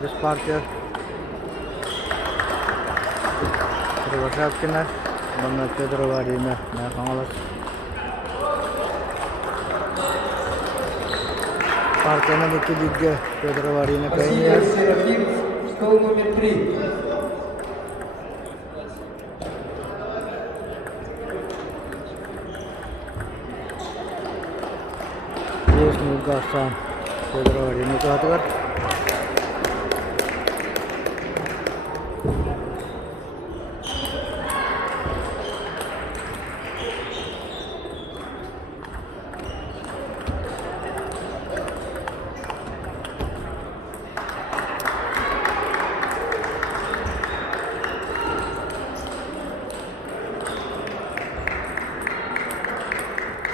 This partner Kривошапкина, Дона Петрова Арина, Нахалас. Партияның екі бүйге Петрова Арина кайынер. Серафим, стол номер 3. Есть Мугасан Петрова Арина катығар.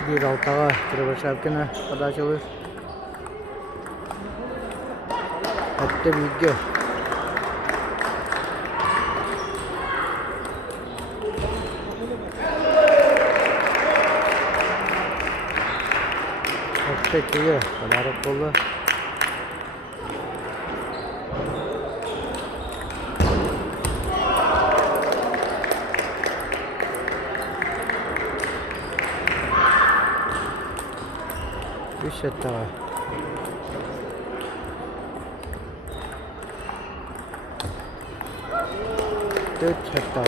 Bir altağa Kривошапкина подачалır. Hatta büyük. Hatta çiğe kalarak oldu. Bir şey daha. Dört şey daha.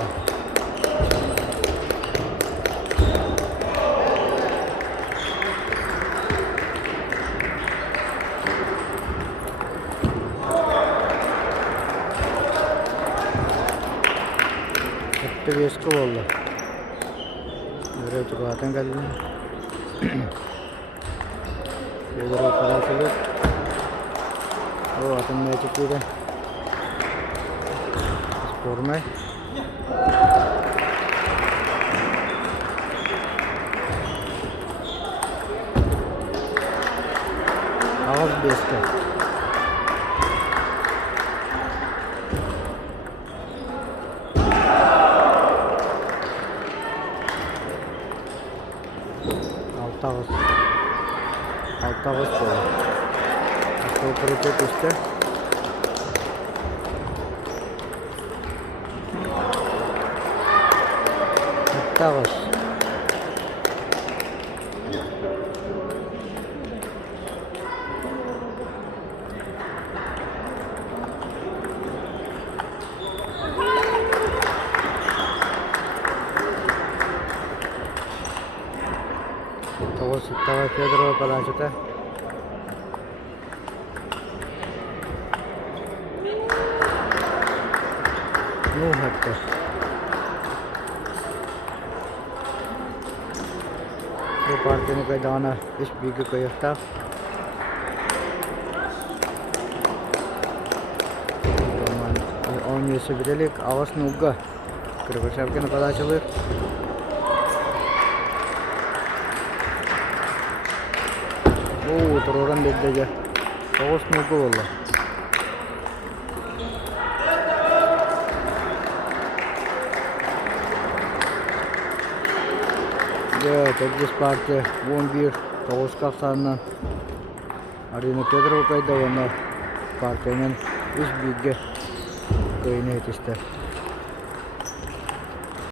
Hatta bir eski oldu. Böyle tukatan geldi. Pedro Palacios. Oh, atın ne çıktı da? Sporma. Ağız beske. Altağız. Altağız koy. Asıl kritik işte. Altağız. Estaba Pedro Palacios. Ну, hatta. Bu partinin kaydağına iş büyük koyukta. Он не собирали, а вас нуга. Кривошапкина подачалır. Oo, Turan dedi. Ağız nuga oldu. Ya, tekrar parti 11 990'dan Arina Pedro kayda ona partinin iş büyük kayını yetişti.